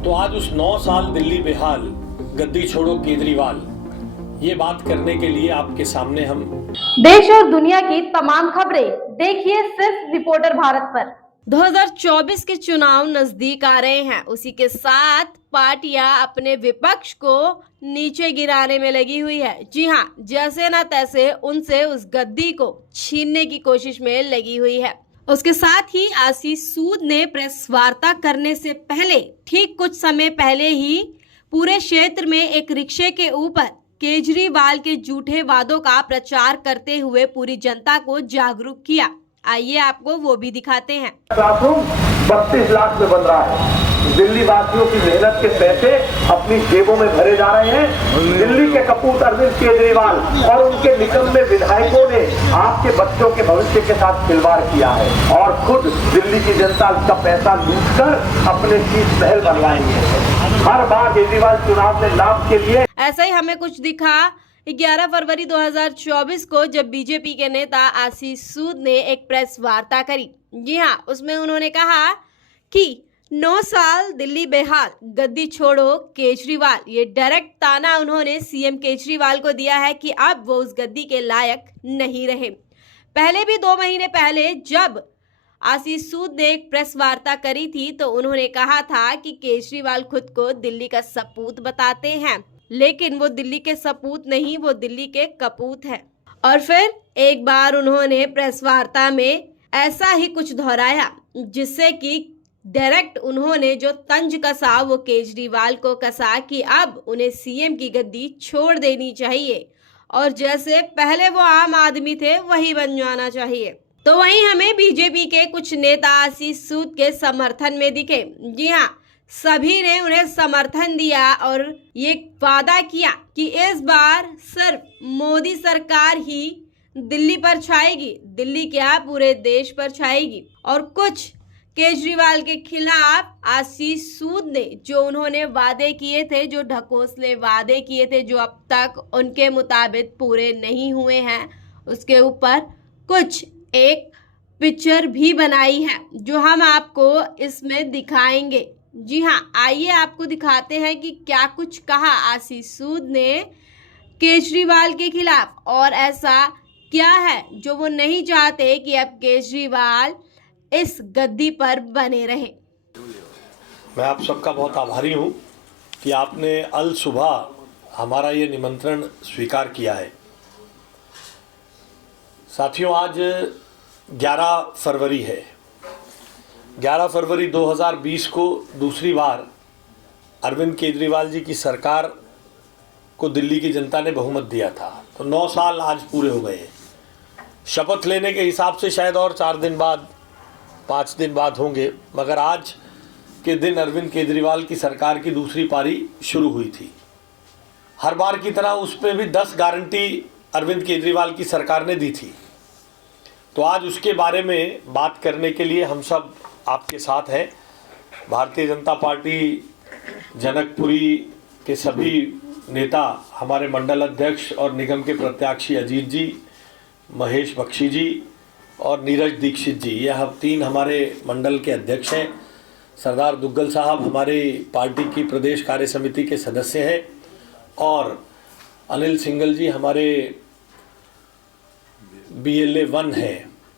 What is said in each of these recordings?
तो आज उस 9 साल दिल्ली बेहाल, गद्दी छोड़ो केजरीवाल, ये बात करने के लिए आपके सामने हम देश और दुनिया की तमाम खबरें देखिए सिर्फ रिपोर्टर भारत पर। 2024 के चुनाव नजदीक आ रहे हैं, उसी के साथ पार्टियां अपने विपक्ष को नीचे गिराने में लगी हुई है। जी हां, जैसे ना तैसे उनसे उस गद्दी को छीनने की कोशिश में लगी हुई है। उसके साथ ही आशीष सूद ने प्रेस वार्ता करने से पहले ठीक कुछ समय पहले ही पूरे क्षेत्र में एक रिक्शे के ऊपर केजरीवाल के झूठे वादों का प्रचार करते हुए पूरी जनता को जागरूक किया। आइए आपको वो भी दिखाते हैं। क्लासरूम 32 लाख में बन रहा है। दिल्ली वासियों की मेहनत के पैसे अपनी जेबों में भरे जा रहे हैं। दिल्ली के कपूत अरविंद केजरीवाल और उनके निकम्मे विधायकों ने आपके बच्चों के भविष्य के साथ खिलवाड़ किया है और खुद दिल्ली की जनता का पैसा लूटकर अपने शीश महल बनवाएंगे। हर बार केजरीवाल चुनाव में लाभ के लिए ऐसा ही हमें कुछ दिखा 11 फरवरी 2024 को, जब बीजेपी के नेता आशीष सूद ने एक प्रेस वार्ता करी। जी हाँ, उसमें उन्होंने कहा कि 9 साल दिल्ली बेहाल, गद्दी छोड़ो केजरीवाल। ये डायरेक्ट ताना उन्होंने सीएम केजरीवाल को दिया है कि अब वो उस गद्दी के लायक नहीं रहे। पहले भी 2 महीने पहले जब आशीष सूद ने एक प्रेस वार्ता करी थी तो उन्होंने कहा था कि केजरीवाल खुद को दिल्ली का सपूत बताते हैं, लेकिन वो दिल्ली के सपूत नहीं, वो दिल्ली के कपूत है। और फिर एक बार उन्होंने प्रेस वार्ता में ऐसा ही कुछ दोहराया जिससे कि डायरेक्ट उन्होंने जो तंज कसा वो केजरीवाल को कसा कि अब उन्हें सीएम की गद्दी छोड़ देनी चाहिए और जैसे पहले वो आम आदमी थे वही बन जाना चाहिए। तो वहीं हमें बीजेपी के कुछ नेता आशीष सूद के समर्थन में दिखे। जी हाँ, सभी ने उन्हें समर्थन दिया और ये वादा किया कि इस बार सिर्फ मोदी सरकार ही दिल्ली पर छाएगी, दिल्ली क्या पूरे देश पर छाएगी। और कुछ केजरीवाल के खिलाफ आशीष सूद ने जो उन्होंने वादे किए थे, जो ढकोसले वादे किए थे, जो अब तक उनके मुताबिक पूरे नहीं हुए हैं, उसके ऊपर कुछ एक पिक्चर भी बनाई है जो हम आपको इसमें दिखाएंगे। जी हाँ, आइए आपको दिखाते हैं कि क्या कुछ कहा आशीष सूद ने केजरीवाल के खिलाफ और ऐसा क्या है जो वो नहीं चाहते कि अब केजरीवाल इस गद्दी पर बने रहे। मैं आप सबका बहुत आभारी हूँ कि आपने अल सुबह हमारा ये निमंत्रण स्वीकार किया है। साथियों, आज 11 फरवरी है। 11 फरवरी 2020 को दूसरी बार अरविंद केजरीवाल जी की सरकार को दिल्ली की जनता ने बहुमत दिया था। तो 9 साल आज पूरे हो गए। शपथ लेने के हिसाब से शायद और 4 दिन बाद, 5 दिन बाद होंगे, मगर आज के दिन अरविंद केजरीवाल की सरकार की दूसरी पारी शुरू हुई थी। हर बार की तरह उस पर भी 10 गारंटी अरविंद केजरीवाल की सरकार ने दी थी। तो आज उसके बारे में बात करने के लिए हम सब आपके साथ हैं। भारतीय जनता पार्टी जनकपुरी के सभी नेता, हमारे मंडल अध्यक्ष और निगम के प्रत्याशी अजीत जी, महेश बख्शी जी और नीरज दीक्षित जी, यह 3 हमारे मंडल के अध्यक्ष हैं। सरदार दुग्गल साहब हमारी पार्टी की प्रदेश कार्य समिति के सदस्य हैं और अनिल सिंगल जी हमारे BLA 1 है,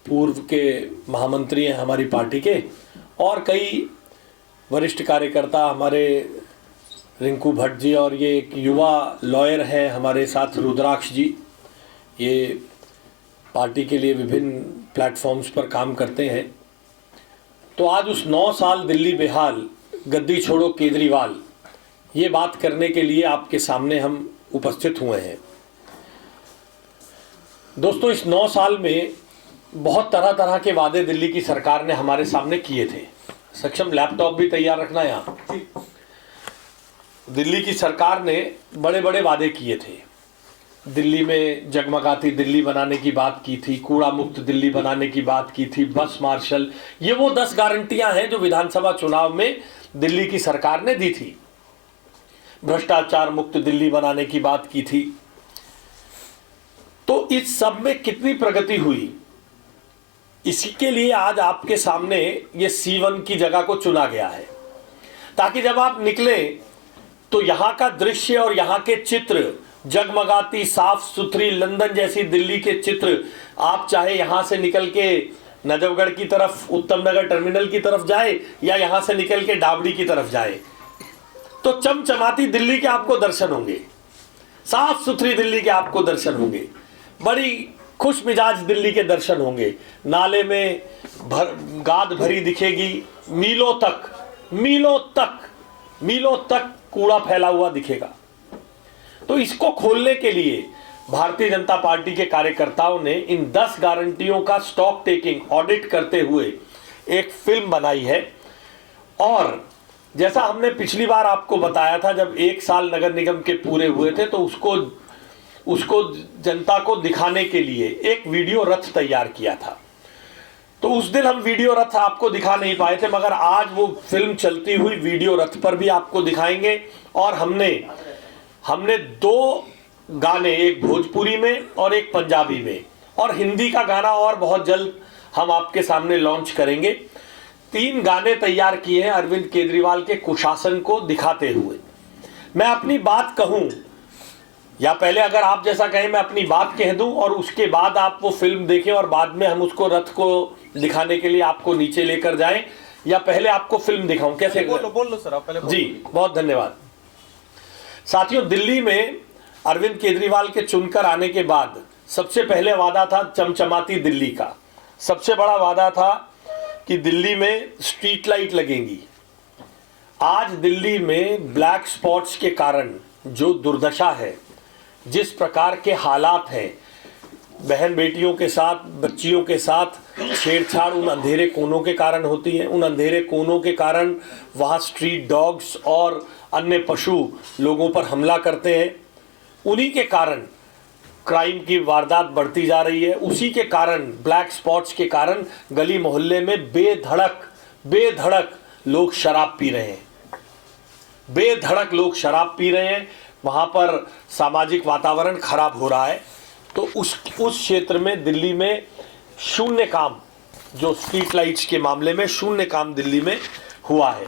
पूर्व के महामंत्री हैं हमारी पार्टी के, और कई वरिष्ठ कार्यकर्ता हमारे रिंकू भट्ट जी, और ये एक युवा लॉयर हैं हमारे साथ रुद्राक्ष जी, ये पार्टी के लिए विभिन्न प्लेटफॉर्म्स पर काम करते हैं। तो आज उस 9 साल दिल्ली बेहाल, गद्दी छोड़ो केजरीवाल, ये बात करने के लिए आपके सामने हम उपस्थित हुए हैं। दोस्तों, इस 9 साल में बहुत तरह तरह के वादे दिल्ली की सरकार ने हमारे सामने किए थे। सक्षम लैपटॉप भी तैयार रखना यहाँ। दिल्ली की सरकार ने बड़े बड़े वादे किए थे। दिल्ली में जगमगाती दिल्ली बनाने की बात की थी, कूड़ा मुक्त दिल्ली बनाने की बात की थी, बस मार्शल, ये वो 10 गारंटियां हैं जो विधानसभा चुनाव में दिल्ली की सरकार ने दी थी। भ्रष्टाचार मुक्त दिल्ली बनाने की बात की थी। तो इस सब में कितनी प्रगति हुई, इसी के लिए आज आपके सामने ये C1 की जगह को चुना गया है। ताकि जब आप निकले तो यहाँ का दृश्य और यहाँ के चित्र, जगमगाती साफ सुथरी लंदन जैसी दिल्ली के चित्र, आप चाहे यहाँ से निकल के नजफगढ़ की तरफ उत्तम नगर टर्मिनल की तरफ जाए या यहाँ से निकल के डाबड़ी की तरफ जाए, तो चमचमाती दिल्ली के आपको दर्शन होंगे, साफ सुथरी दिल्ली के आपको दर्शन होंगे, बड़ी खुश मिजाज दिल्ली के दर्शन होंगे। नाले में गाद भरी दिखेगी, मीलों तक कूड़ा फैला हुआ दिखेगा। तो इसको खोलने के लिए भारतीय जनता पार्टी के कार्यकर्ताओं ने इन 10 गारंटियों का स्टॉक टेकिंग ऑडिट करते हुए एक फिल्म बनाई है। और जैसा हमने पिछली बार आपको बताया था, जब 1 साल नगर निगम के पूरे हुए थे, तो उसको जनता को दिखाने के लिए एक वीडियो रथ तैयार किया था। तो उस दिन हम वीडियो रथ आपको दिखा नहीं पाए थे, मगर आज वो फिल्म चलती हुई वीडियो रथ पर भी आपको दिखाएंगे। और हमने 2 गाने, एक भोजपुरी में और एक पंजाबी में, और हिंदी का गाना और बहुत जल्द हम आपके सामने लॉन्च करेंगे। 3 गाने तैयार किए हैं अरविंद केजरीवाल के कुशासन को दिखाते हुए। मैं अपनी बात कहूं या पहले अगर आप जैसा कहें मैं अपनी बात कह दूं और उसके बाद आप वो फिल्म देखें और बाद में हम उसको रथ को दिखाने के लिए आपको नीचे लेकर जाएं, या पहले आपको फिल्म दिखाऊं? कैसे? बोल लो सर, आप पहले जी, बहुत धन्यवाद। साथियों, दिल्ली में अरविंद केजरीवाल के चुनकर आने के बाद सबसे पहले वादा था चमचमाती दिल्ली का। सबसे बड़ा वादा था कि दिल्ली में स्ट्रीट लाइट लगेंगी। आज दिल्ली में ब्लैक स्पॉट्स के कारण जो दुर्दशा है, जिस प्रकार के हालात हैं, बहन बेटियों के साथ, बच्चियों के साथ छेड़छाड़ उन अंधेरे कोनों के कारण होती है। उन अंधेरे कोनों के कारण वहाँ स्ट्रीट डॉग्स और अन्य पशु लोगों पर हमला करते हैं। उन्हीं के कारण क्राइम की वारदात बढ़ती जा रही है। उसी के कारण, ब्लैक स्पॉट्स के कारण गली मोहल्ले में बेधड़क लोग शराब पी रहे हैं। वहाँ पर सामाजिक वातावरण खराब हो रहा है। तो उस क्षेत्र में दिल्ली में शून्य काम, जो स्ट्रीट लाइट्स के मामले में शून्य काम दिल्ली में हुआ है।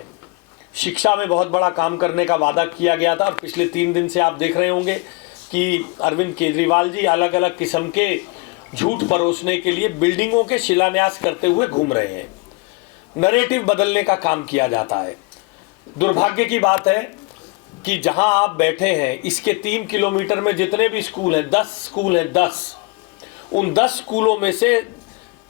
शिक्षा में बहुत बड़ा काम करने का वादा किया गया था और पिछले 3 दिन से आप देख रहे होंगे कि अरविंद केजरीवाल जी अलग अलग किस्म के झूठ परोसने के लिए बिल्डिंगों के शिलान्यास करते हुए घूम रहे हैं। नरेटिव बदलने का काम किया जाता है। दुर्भाग्य की बात है कि जहां आप बैठे हैं, इसके 3 किलोमीटर में जितने भी स्कूल हैं, 10 स्कूल हैं, 10, उन 10 स्कूलों में से,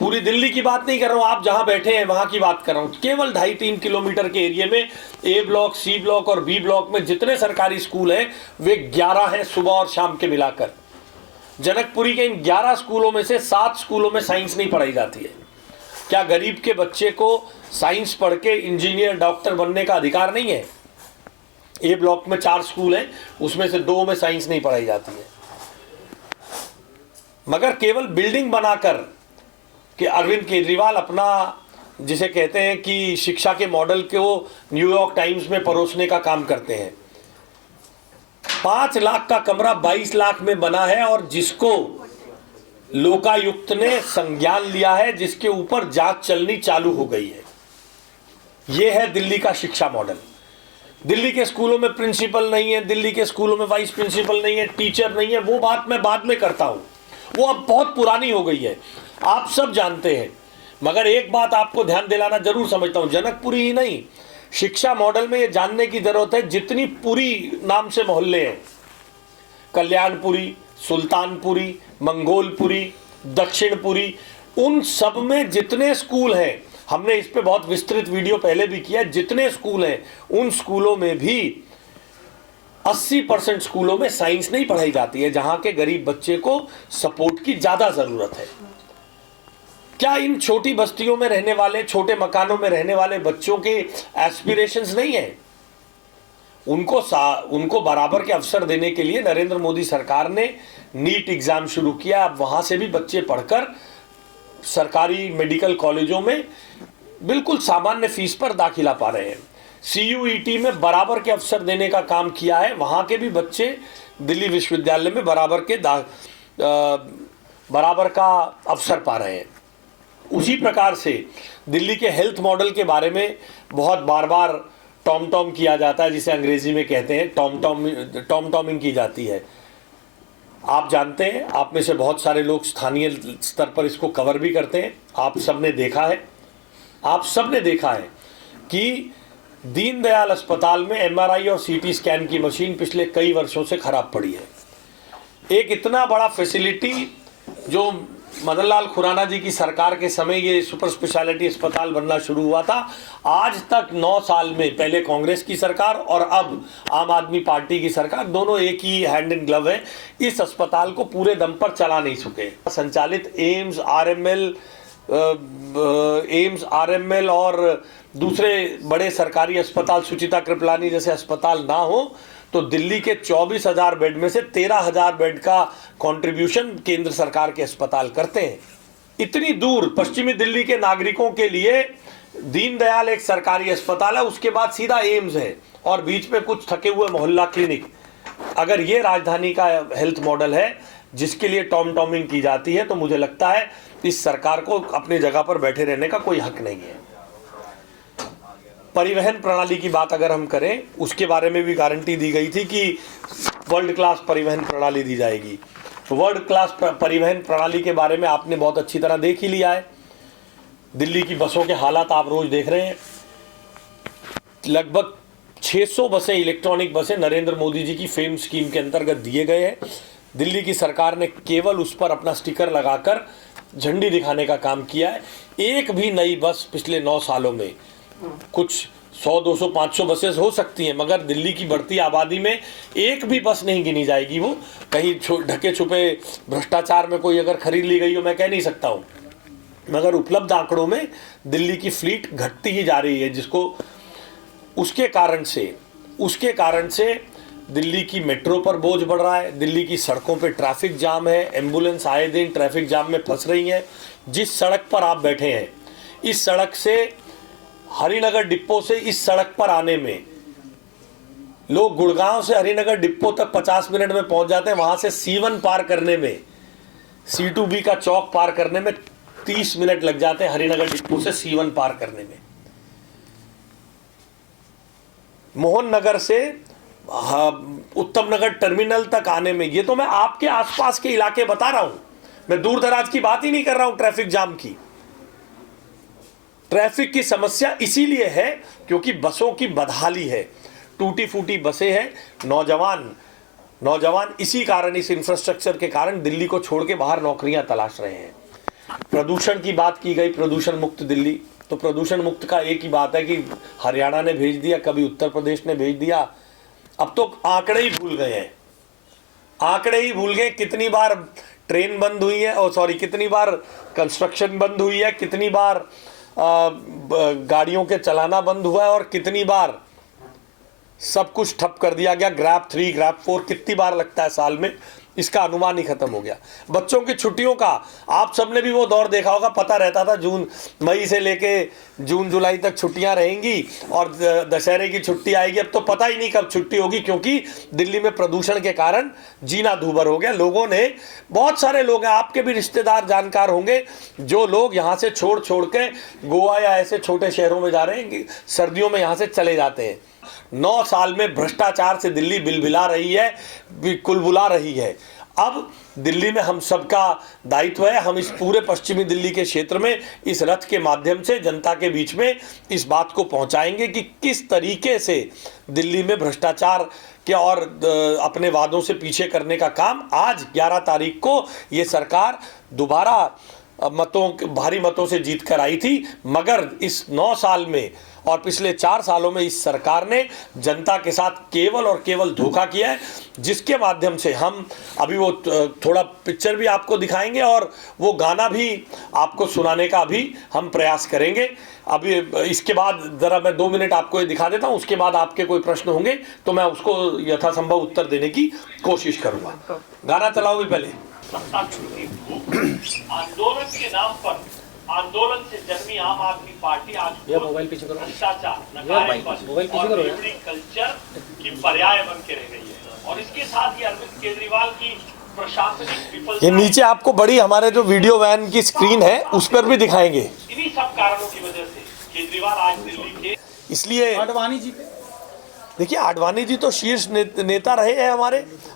पूरी दिल्ली की बात नहीं कर रहा हूं, आप जहां बैठे हैं वहां की बात कर रहा हूं, केवल 2.5-3 किलोमीटर के एरिया में ए ब्लॉक, सी ब्लॉक और बी ब्लॉक में जितने सरकारी स्कूल हैं वे 11 हैं, सुबह और शाम के मिलाकर। जनकपुरी के इन 11 स्कूलों में से 7 स्कूलों में साइंस नहीं पढ़ाई जाती है। क्या गरीब के बच्चे को साइंस पढ़ के इंजीनियर, डॉक्टर बनने का अधिकार नहीं है? ए ब्लॉक में 4 स्कूल हैं, उसमें से 2 में साइंस नहीं पढ़ाई जाती है। मगर केवल बिल्डिंग बनाकर कि अरविंद केजरीवाल अपना, जिसे कहते हैं कि शिक्षा के मॉडल को न्यूयॉर्क टाइम्स में परोसने का काम करते हैं। 5 लाख का कमरा 22 लाख में बना है और जिसको लोकायुक्त ने संज्ञान लिया है, जिसके ऊपर जांच चलनी चालू हो गई है। यह है दिल्ली का शिक्षा मॉडल। दिल्ली के स्कूलों में प्रिंसिपल नहीं है, दिल्ली के स्कूलों में वाइस प्रिंसिपल नहीं है, टीचर नहीं है, वो बात मैं बाद में करता हूं, वो अब बहुत पुरानी हो गई है, आप सब जानते हैं। मगर एक बात आपको ध्यान दिलाना जरूर समझता हूं, जनकपुरी ही नहीं, शिक्षा मॉडल में ये जानने की जरूरत है, जितनी पुरी नाम से मोहल्ले हैं, कल्याणपुरी, सुल्तानपुरी, मंगोलपुरी, दक्षिणपुरी, उन सब में जितने स्कूल हैं, हमने इस पे बहुत विस्तृत वीडियो पहले भी किया, जितने स्कूल हैं उन स्कूलों में भी 80% स्कूलों में साइंस नहीं पढ़ाई जाती है, जहां के गरीब बच्चे को सपोर्ट की ज्यादा जरूरत है। क्या इन छोटी बस्तियों में रहने वाले, छोटे मकानों में रहने वाले बच्चों के एस्पिरेशंस नहीं है? उनको बराबर के अवसर देने के लिए नरेंद्र मोदी सरकार ने नीट एग्जाम शुरू किया। अब वहां से भी बच्चे पढ़कर सरकारी मेडिकल कॉलेजों में बिल्कुल सामान्य फीस पर दाखिला पा रहे हैं। CUET में बराबर के अवसर देने का काम किया है, वहां के भी बच्चे दिल्ली विश्वविद्यालय में बराबर का अवसर पा रहे हैं। उसी प्रकार से दिल्ली के हेल्थ मॉडल के बारे में बहुत बार टॉम टॉम किया जाता है, जिसे अंग्रेजी में कहते हैं टॉम टॉमिंग की जाती है। आप जानते हैं, आप में से बहुत सारे लोग स्थानीय स्तर पर इसको कवर भी करते हैं। आप सबने देखा है कि दीनदयाल अस्पताल में एमआरआई और सीटी स्कैन की मशीन पिछले कई वर्षों से खराब पड़ी है। एक इतना बड़ा फैसिलिटी जो मदन लाल खुराना जी की सरकार के समय ये सुपर स्पेशलिटी अस्पताल बनना शुरू हुआ था, आज तक 9 साल में, पहले कांग्रेस की सरकार और अब आम आदमी पार्टी की सरकार, दोनों एक ही हैंड इन ग्लव है, इस अस्पताल को पूरे दम पर चला नहीं सके। संचालित एम्स, आरएमएल और दूसरे बड़े सरकारी अस्पताल, सुचिता कृपलानी जैसे अस्पताल ना हो तो दिल्ली के 24,000 बेड में से 13,000 बेड का कंट्रीब्यूशन केंद्र सरकार के अस्पताल करते हैं। इतनी दूर पश्चिमी दिल्ली के नागरिकों के लिए दीनदयाल एक सरकारी अस्पताल है, उसके बाद सीधा एम्स है और बीच में कुछ थके हुए मोहल्ला क्लिनिक। अगर ये राजधानी का हेल्थ मॉडल है जिसके लिए टॉम टॉमिंग की जाती है, तो मुझे लगता है इस सरकार को अपनी जगह पर बैठे रहने का कोई हक नहीं है। परिवहन प्रणाली की बात अगर हम करें, उसके बारे में भी गारंटी दी गई थी कि वर्ल्ड क्लास परिवहन प्रणाली दी जाएगी। वर्ल्ड क्लास परिवहन प्रणाली के बारे में आपने बहुत अच्छी तरह देख ही लिया है। दिल्ली की बसों के हालात आप रोज देख रहे हैं। लगभग 600 बसें, इलेक्ट्रॉनिक बसें नरेंद्र मोदी जी की फेम स्कीम के अंतर्गत दिए गए हैं। दिल्ली की सरकार ने केवल उस पर अपना स्टिकर लगाकर झंडी दिखाने का काम किया है। एक भी नई बस पिछले 9 सालों में, कुछ 100, 200, 500 बसेस हो सकती हैं, मगर दिल्ली की बढ़ती आबादी में एक भी बस नहीं गिनी जाएगी। वो कहीं ढके छुपे भ्रष्टाचार में कोई अगर खरीद ली गई हो, मैं कह नहीं सकता हूँ, मगर उपलब्ध आंकड़ों में दिल्ली की फ्लीट घटती ही जा रही है, जिसको उसके कारण से दिल्ली की मेट्रो पर बोझ बढ़ रहा है। दिल्ली की सड़कों पे ट्रैफिक जाम है, एम्बुलेंस आए दिन ट्रैफिक जाम में फंस रही हैं। जिस सड़क पर आप बैठे हैं, इस सड़क से हरिनगर डिपो से इस सड़क पर आने में लोग गुड़गांव से हरिनगर डिपो तक 50 मिनट में पहुंच जाते हैं। वहां से C1 पार करने में, C2B का चौक पार करने में 30 मिनट लग जाते हैं। हरिनगर डिपो से C1 पार करने में, मोहन नगर से उत्तम नगर टर्मिनल तक आने में, ये तो मैं आपके आसपास के इलाके बता रहा हूं, मैं दूर दराज की बात ही नहीं कर रहा हूं। ट्रैफिक जाम की, ट्रैफिक की समस्या इसीलिए है क्योंकि बसों की बदहाली है, टूटी फूटी बसें हैं। नौजवान इसी कारण, इस इंफ्रास्ट्रक्चर के कारण दिल्ली को छोड़ के बाहर नौकरियां तलाश रहे हैं। प्रदूषण की बात की गई, प्रदूषण मुक्त दिल्ली, तो प्रदूषण मुक्त का एक ही बात है कि हरियाणा ने भेज दिया, कभी उत्तर प्रदेश ने भेज दिया, अब तो आंकड़े ही भूल गए। कितनी बार ट्रेन बंद हुई है, कितनी बार कंस्ट्रक्शन बंद हुई है, कितनी बार गाड़ियों के चलाना बंद हुआ है और कितनी बार सब कुछ ठप कर दिया गया। ग्रैब 3, ग्रैब 4 कितनी बार लगता है साल में, इसका अनुमान ही खत्म हो गया। बच्चों की छुट्टियों का आप सबने भी वो दौर देखा होगा, पता रहता था मई से लेके जून जुलाई तक छुट्टियां रहेंगी और दशहरे की छुट्टी आएगी। अब तो पता ही नहीं कब छुट्टी होगी, क्योंकि दिल्ली में प्रदूषण के कारण जीना दूभर हो गया। लोगों ने, बहुत सारे लोग हैं, आपके भी रिश्तेदार जानकार होंगे, जो लोग यहाँ से छोड़ के गोवा या ऐसे छोटे शहरों में जा रहे हैं, सर्दियों में यहाँ से चले जाते हैं। 9 साल में भ्रष्टाचार से दिल्ली बिलबिला रही है, कुलबुला रही है। अब दिल्ली में हम सबका दायित्व है, हम इस पूरे पश्चिमी दिल्ली के क्षेत्र में इस रथ के माध्यम से जनता के बीच में इस बात को पहुंचाएंगे कि किस तरीके से दिल्ली में भ्रष्टाचार के और अपने वादों से पीछे करने का काम आज 11 तारीख को ये सरकार दोबारा भारी मतों से जीत कर आई थी। मगर इस 9 साल में और पिछले 4 सालों में इस सरकार ने जनता के साथ केवल और केवल धोखा किया है, जिसके माध्यम से हम अभी वो थोड़ा पिक्चर भी आपको दिखाएंगे और वो गाना भी आपको सुनाने का भी हम प्रयास करेंगे। अभी इसके बाद ज़रा मैं 2 मिनट आपको ये दिखा देता हूँ, उसके बाद आपके कोई प्रश्न होंगे तो मैं उसको यथासंभव उत्तर देने की कोशिश करूँगा। गाना चलाओ भी पहले। आंदोलन के नाम पर, आंदोलन से जन्मी आम आदमी पार्टी आज भ्रष्टाचार, नकारेपन और कल्चर की पर्याय बन के रह गई है। और इसके साथ ही अरविंद केजरीवाल की प्रशासनिक विफलता, ये नीचे आपको बड़ी हमारे जो वीडियो वैन की स्क्रीन है उस पर भी दिखाएंगे। इन्हीं सब कारणों की वजह से केजरीवाल आज दिल्ली के, इसलिए आडवाणी जी पे देखिए, आडवाणी जी तो शीर्ष नेता रहे हैं,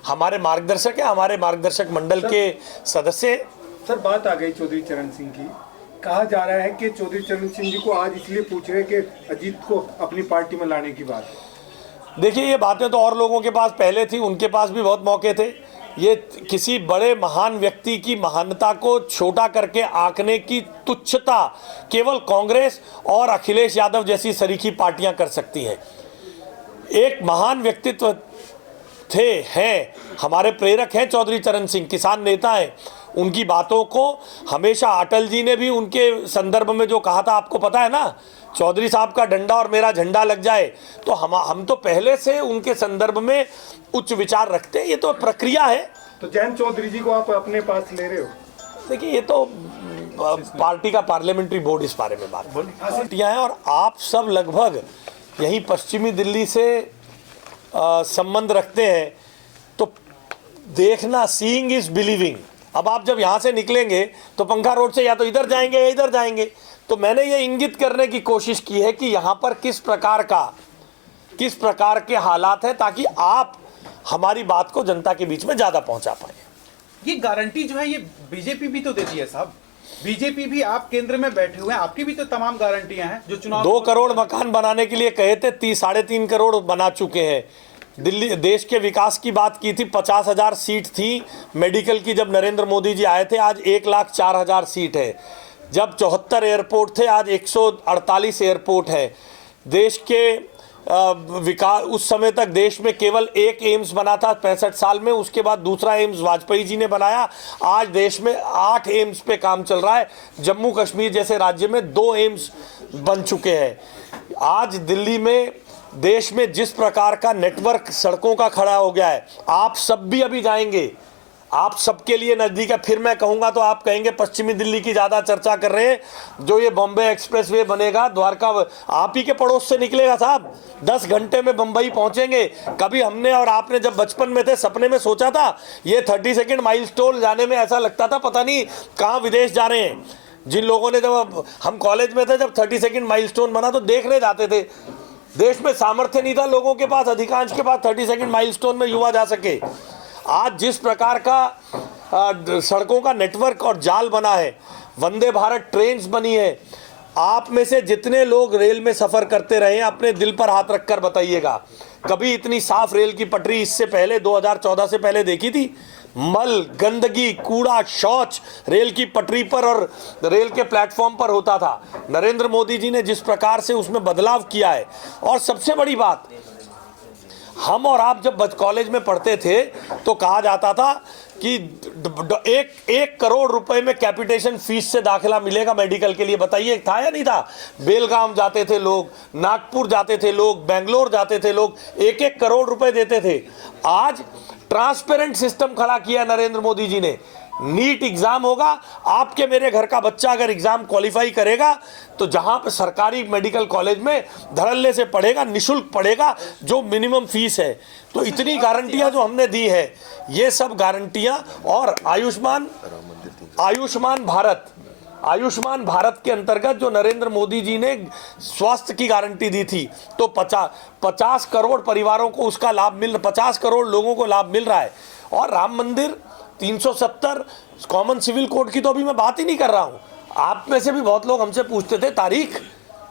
हमारे मार्गदर्शक है, हमारे मार्गदर्शक मंडल के सदस्य हैं। सर, बात आ गई चौधरी चरण सिंह की। कहा जा रहा है कि चौधरी चरण सिंह जी को आज इसलिए पूछ रहे हैं कि अजीत को अपनी पार्टी में लाने की बात। देखिए, ये बातें तो और लोगों के पास पहले थी, उनके पास भी बहुत मौके थे। ये किसी बड़े महान व्यक्ति की महानता को छोटा करके आंकने की तुच्छता केवल कांग्रेस और अखिलेश यादव जैसी सरीखी पार्टियां कर सकती हैं। एक महान व्यक्तित्व हैं, हमारे प्रेरक हैं चौधरी चरण सिंह, किसान नेता हैं। उनकी बातों को हमेशा अटल जी ने भी उनके संदर्भ में जो कहा था, आपको पता है ना, चौधरी साहब का डंडा और मेरा झंडा लग जाए। तो हम तो पहले से उनके संदर्भ में उच्च विचार रखते हैं। ये तो प्रक्रिया है। तो जयंत चौधरी जी को आप अपने पास ले रहे हो? देखिए, ये तो पार्टी का पार्लियामेंट्री बोर्ड इस बारे में बात पार्टियां हैं, और आप सब लगभग यहीं पश्चिमी दिल्ली से संबंध रखते हैं। तो देखना, सीइंग इज बिलीविंग। अब आप जब यहाँ से निकलेंगे तो पंखा रोड से या तो इधर जाएंगे या इधर जाएंगे। तो मैंने ये इंगित करने की कोशिश की है कि यहाँ पर किस प्रकार के हालात हैं, ताकि आप हमारी बात को जनता के बीच में ज़्यादा पहुँचा पाएँ। ये गारंटी जो है ये बीजेपी भी तो देती है साहब। बीजेपी भी, आप केंद्र में बैठे हुए हैं, आपकी भी तो तमाम गारंटियां हैं जो चुनाव 2 करोड़ मकान बनाने के लिए कहे थे, 3.5 करोड़ बना चुके हैं। दिल्ली देश के विकास की बात की थी, 50,000 सीट थी मेडिकल की जब नरेंद्र मोदी जी आए थे, आज 1,04,000 सीट है। जब 74 एयरपोर्ट थे, आज 148 एयरपोर्ट है। देश के विकास, उस समय तक देश में केवल एक एम्स बना था 65 साल में, उसके बाद दूसरा एम्स वाजपेयी जी ने बनाया। आज देश में 8 एम्स पे काम चल रहा है। जम्मू कश्मीर जैसे राज्य में 2 एम्स बन चुके हैं। आज दिल्ली में, देश में जिस प्रकार का नेटवर्क सड़कों का खड़ा हो गया है, आप सब भी अभी जाएंगे, आप सबके लिए नज़दीक है। फिर मैं कहूँगा तो आप कहेंगे पश्चिमी दिल्ली की ज़्यादा चर्चा कर रहे हैं। जो ये बॉम्बे एक्सप्रेसवे बनेगा, द्वारका आप ही के पड़ोस से निकलेगा साहब। 10 घंटे में बम्बई पहुँचेंगे। कभी हमने और आपने जब बचपन में थे, सपने में सोचा था? ये 30 सेकेंड माइलस्टोन जाने में ऐसा लगता था पता नहीं कहाँ विदेश जा रहे हैं। जिन लोगों ने, जब हम कॉलेज में थे, जब 30 सेकेंड माइलस्टोन बना तो देखने जाते थे। देश में सामर्थ्य नहीं था लोगों के पास, अधिकांश के पास 30 सेकेंड माइलस्टोन में युवा जा सके। आज जिस प्रकार का सड़कों का नेटवर्क और जाल बना है, वंदे भारत ट्रेन्स बनी है, आप में से जितने लोग रेल में सफ़र करते रहे हैं, अपने दिल पर हाथ रखकर बताइएगा, कभी इतनी साफ रेल की पटरी इससे पहले 2014 से पहले देखी थी? मल, गंदगी, कूड़ा, शौच रेल की पटरी पर और रेल के प्लेटफॉर्म पर होता था। नरेंद्र मोदी जी ने जिस प्रकार से उसमें बदलाव किया है, और सबसे बड़ी बात, हम और आप जब कॉलेज में पढ़ते थे तो कहा जाता था कि 1 करोड़ रुपए में कैपिटेशन फीस से दाखिला मिलेगा मेडिकल के लिए। बताइए, था या नहीं था? बेलगाम जाते थे लोग, नागपुर जाते थे लोग, बेंगलोर जाते थे लोग, 1-1 करोड़ रुपए देते थे। आज ट्रांसपेरेंट सिस्टम खड़ा किया नरेंद्र मोदी जी ने। नीट एग्जाम होगा, आपके मेरे घर का बच्चा अगर एग्जाम क्वालिफाई करेगा तो जहां पे सरकारी मेडिकल कॉलेज में धड़ल्ले से पढ़ेगा, निशुल्क पढ़ेगा, जो मिनिमम फीस है। तो इतनी गारंटियां जो हमने दी है, ये सब गारंटियां, और आयुष्मान भारत के अंतर्गत जो नरेंद्र मोदी जी ने स्वास्थ्य की गारंटी दी थी, तो 50 करोड़ परिवारों को उसका लाभ 50 करोड़ लोगों को लाभ मिल रहा है। और राम मंदिर, 370 कॉमन सिविल कोड की तो अभी मैं बात ही नहीं कर रहा हूँ। आप में से भी बहुत लोग हमसे पूछते थे तारीख,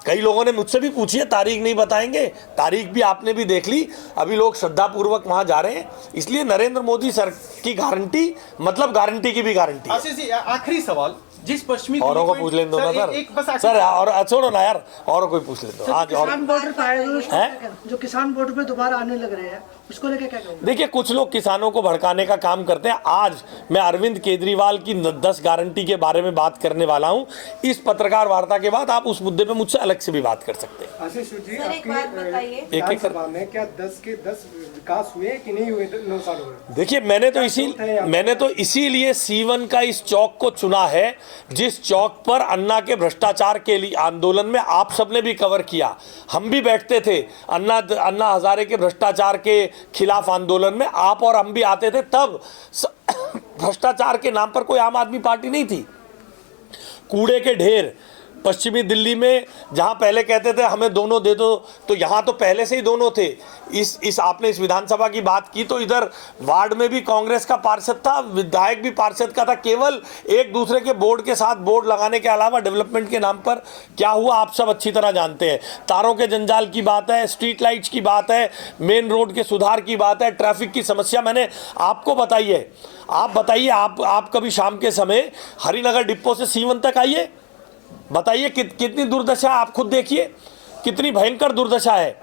कई लोगों ने मुझसे भी पूछी है, तारीख नहीं बताएंगे। तारीख भी आपने भी देख ली। अभी लोग श्रद्धापूर्वक वहाँ जा रहे हैं। इसलिए नरेंद्र मोदी सर की गारंटी मतलब गारंटी की भी गारंटी है। आशीष जी, आखिरी सवाल, जिस पश्चिमी औरों को पूछ लेने दो ना सर। सर और छोड़ो ना यार, और कोई पूछ लेते हो आज। और जो किसान बॉर्डर पे दोबारा आने लग रहे हैं, उसको लेके क्या कहोगे? देखिए, कुछ लोग किसानों को भड़काने का काम करते हैं। आज मैं अरविंद केजरीवाल की 10 गारंटी के बारे में बात करने वाला हूं। इस पत्रकार वार्ता के बाद आप उस मुद्दे पे मुझसे अलग से भी बात कर सकते हैं। आशीष जी, एक बात बताइए, एक में क्या 10 के 10 विकास हुए कि नहीं हुए 9 सालों में? देखिए, मैंने तो इसीलिए C1 का इस चौक को चुना है, जिस चौक पर अन्ना के भ्रष्टाचार के लिए आंदोलन में आप सबने भी कवर किया। हम भी बैठते थे अन्ना हजारे के भ्रष्टाचार के खिलाफ आंदोलन में, आप और हम भी आते थे। तब भ्रष्टाचार के नाम पर कोई आम आदमी पार्टी नहीं थी। कूड़े के ढेर, पश्चिमी दिल्ली में जहां पहले कहते थे हमें दोनों दे दो, तो यहां तो पहले से ही दोनों थे। इस आपने इस विधानसभा की बात की तो इधर वार्ड में भी कांग्रेस का पार्षद था, विधायक भी पार्षद का था। केवल एक दूसरे के बोर्ड के साथ बोर्ड लगाने के अलावा डेवलपमेंट के नाम पर क्या हुआ आप सब अच्छी तरह जानते हैं। तारों के जंजाल की बात है, स्ट्रीट लाइट्स की बात है, मेन रोड के सुधार की बात है, ट्रैफिक की समस्या मैंने आपको बताई है। आप बताइए, आप कभी शाम के समय हरिनगर डिपो से सीवन तक आइए, बताइए कितनी दुर्दशा, आप खुद देखिए कितनी भयंकर दुर्दशा है।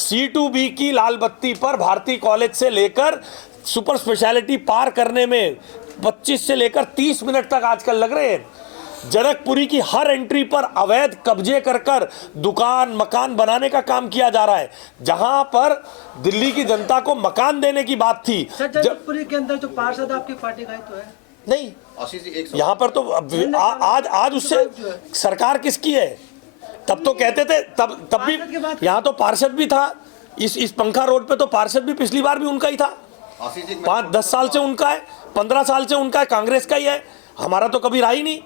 C2B की लाल बत्ती पर भारती कॉलेज से लेकर सुपर स्पेशलिटी पार करने में 25 से लेकर 30 मिनट तक आजकल लग रहे हैं। जनकपुरी की हर एंट्री पर अवैध कब्जे कर दुकान मकान बनाने का काम किया जा रहा है, जहां पर दिल्ली की जनता को मकान देने की बात थी। जनकपुरी के अंदर जो पार्षद आपकी पार्टी का ही तो है नहीं, यहाँ पर तो आज उससे सरकार किसकी है? तब तो कहते थे, तब भी यहाँ तो पार्षद भी था। इस पंखा रोड पे तो पार्षद भी पिछली बार भी उनका ही था। 5-10 साल से उनका है, 15 साल से उनका है, कांग्रेस का ही है। हमारा तो कभी रहा ही नहीं।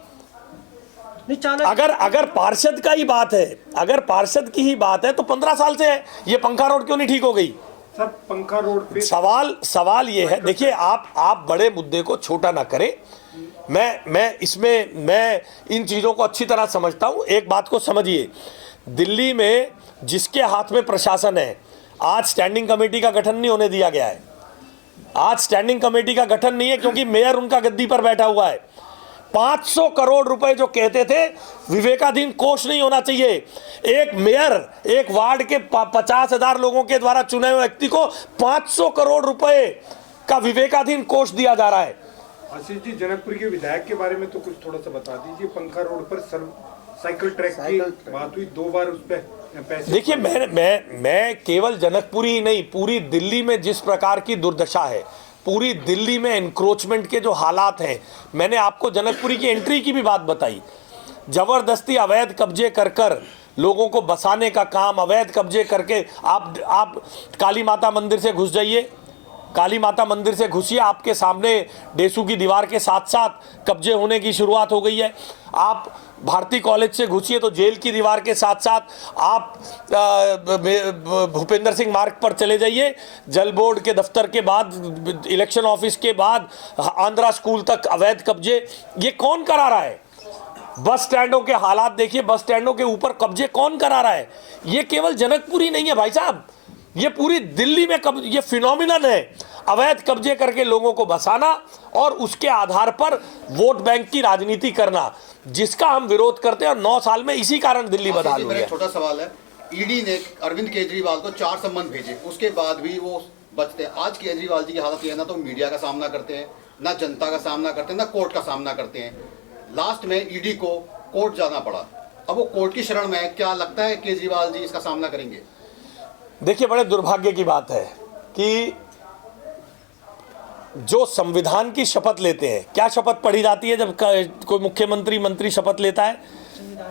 अगर पार्षद का ही बात है, अगर पार्षद की ही बात है तो 15 साल से है। ये पंखा रोड क्यों नहीं ठीक हो गई? सर पंखा रोड पे सवाल ये है, देखिए आप बड़े मुद्दे को छोटा ना करें। मैं इन चीजों को अच्छी तरह समझता हूं। एक बात को समझिए, दिल्ली में जिसके हाथ में प्रशासन है, आज स्टैंडिंग कमेटी का गठन नहीं होने दिया गया है। आज स्टैंडिंग कमेटी का गठन नहीं है क्योंकि मेयर उनका गद्दी पर बैठा हुआ है। 500 करोड़ रुपए जो कहते थे, विवेकाधीन कोष नहीं होना चाहिए। एक मेयर, एक वार्ड के 50,000 लोगों के द्वारा चुने हुए व्यक्ति को 500 करोड़ रुपए का विवेकाधीन कोष दिया जा रहा है। आशीष जी, जनकपुरी के विधायक के बारे में तो कुछ थोड़ा सा बता दीजिए। पंखा रोड पर साइकिल ट्रैक की बात हुई, 2 बार उस पर पैसे। देखिए, मैं केवल जनकपुरी ही नहीं, पूरी दिल्ली में जिस प्रकार की दुर्दशा है, पूरी दिल्ली में एनक्रोचमेंट के जो हालात हैं, मैंने आपको जनकपुरी की एंट्री की भी बात बताई। जबरदस्ती अवैध कब्जे कर लोगों को बसाने का काम, अवैध कब्जे करके आप काली माता मंदिर से घुस जाइए, काली माता मंदिर से घुसिए, आपके सामने डेसू की दीवार के साथ साथ कब्जे होने की शुरुआत हो गई है। आप भारती कॉलेज से घुसिए तो जेल की दीवार के साथ साथ आप भूपेंद्र सिंह मार्ग पर चले जाइए, जल बोर्ड के दफ्तर के बाद, इलेक्शन ऑफिस के बाद, आंध्रा स्कूल तक अवैध कब्जे। ये कौन करा रहा है? बस स्टैंडों के हालात देखिए, बस स्टैंडों के ऊपर कब्जे कौन करा रहा है? ये केवल जनकपुरी नहीं है भाई साहब, ये पूरी दिल्ली में ये फिनोमिनन है। अवैध कब्जे करके लोगों को बसाना और उसके आधार पर वोट बैंक की राजनीति करना, जिसका हम विरोध करते हैं। और 9 साल में इसी कारण दिल्ली बदहाल हुई है। छोटा सवाल है, ईडी ने अरविंद केजरीवाल को 4 सम्मन भेजे, उसके बाद भी वो बचते हैं। आज केजरीवाल जी की हालत यह है, ना तो मीडिया का सामना करते हैं, ना जनता का सामना करते हैं, ना कोर्ट का सामना करते हैं। लास्ट में ईडी को कोर्ट जाना पड़ा। अब वो कोर्ट की शरण में, क्या लगता है केजरीवाल जी इसका सामना करेंगे? देखिए, बड़े दुर्भाग्य की बात है कि जो संविधान की शपथ लेते हैं, क्या शपथ पढ़ी जाती है जब कोई मुख्यमंत्री मंत्री शपथ लेता है?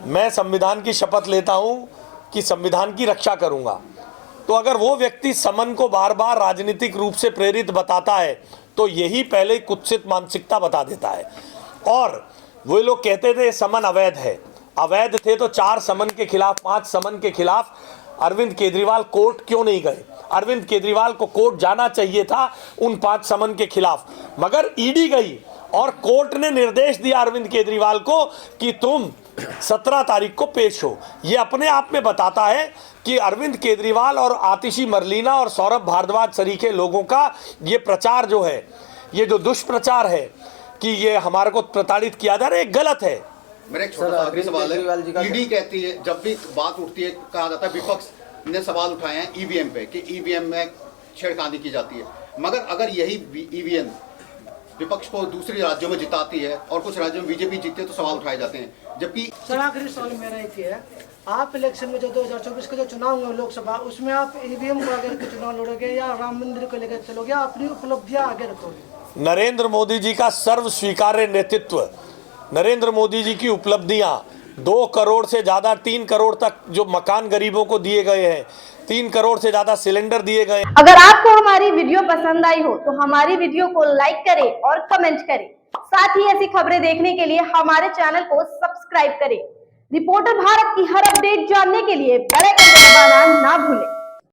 मैं संविधान की शपथ लेता हूं कि संविधान की रक्षा करूंगा। तो अगर वो व्यक्ति समन को बार बार राजनीतिक रूप से प्रेरित बताता है तो यही पहले कुत्सित मानसिकता बता देता है। और वो लोग कहते थे समन अवैध है, अवैध थे तो 4 समन के खिलाफ, 5 समन के खिलाफ अरविंद केजरीवाल कोर्ट क्यों नहीं गए? अरविंद केजरीवाल को कोर्ट जाना चाहिए था उन 5 समन के खिलाफ, मगर ईडी गई और कोर्ट ने निर्देश दिया अरविंद केजरीवाल को कि तुम 17 तारीख को पेश हो। यह अपने आप में बताता है कि अरविंद केजरीवाल और आतिशी मरलीना और सौरभ भारद्वाज सरीखे लोगों का ये प्रचार जो है, ये जो दुष्प्रचार है कि ये हमारे को प्रताड़ित किया जा रहा है, गलत है। मेरा एक छोटा आखिरी सवाल है, ईडी कहती है, जब भी बात उठती है कहा जाता है विपक्ष ने सवाल उठाए हैं ईवीएम पे कि ईवीएम में छेड़खानी की जाती है, मगर अगर यही ईवीएम विपक्ष को दूसरे राज्यों में जिताती है और कुछ राज्यों में बीजेपी जीतती है तो सवाल उठाए जाते हैं, जबकि सर आखिरी सवाल मेरा एक ही है, आप इलेक्शन में जो 2024 का जो चुनाव हुआ लोकसभा, उसमें आप ईवीएम को आगे के चुनाव लड़ोगे या राम मंदिर को लेकर चलोगे, अपनी उपलब्धियां आगे रखोगे? नरेंद्र मोदी जी का सर्व स्वीकार्य नेतृत्व, नरेंद्र मोदी जी की उपलब्धियां, 2 करोड़ से ज्यादा, 3 करोड़ तक जो मकान गरीबों को दिए गए हैं, 3 करोड़ से ज्यादा सिलेंडर दिए गए। अगर आपको हमारी वीडियो पसंद आई हो तो हमारी वीडियो को लाइक करें और कमेंट करें। साथ ही ऐसी खबरें देखने के लिए हमारे चैनल को सब्सक्राइब करें। रिपोर्टर भारत की हर अपडेट जानने के लिए बेल आइकन दबाना ना भूलें।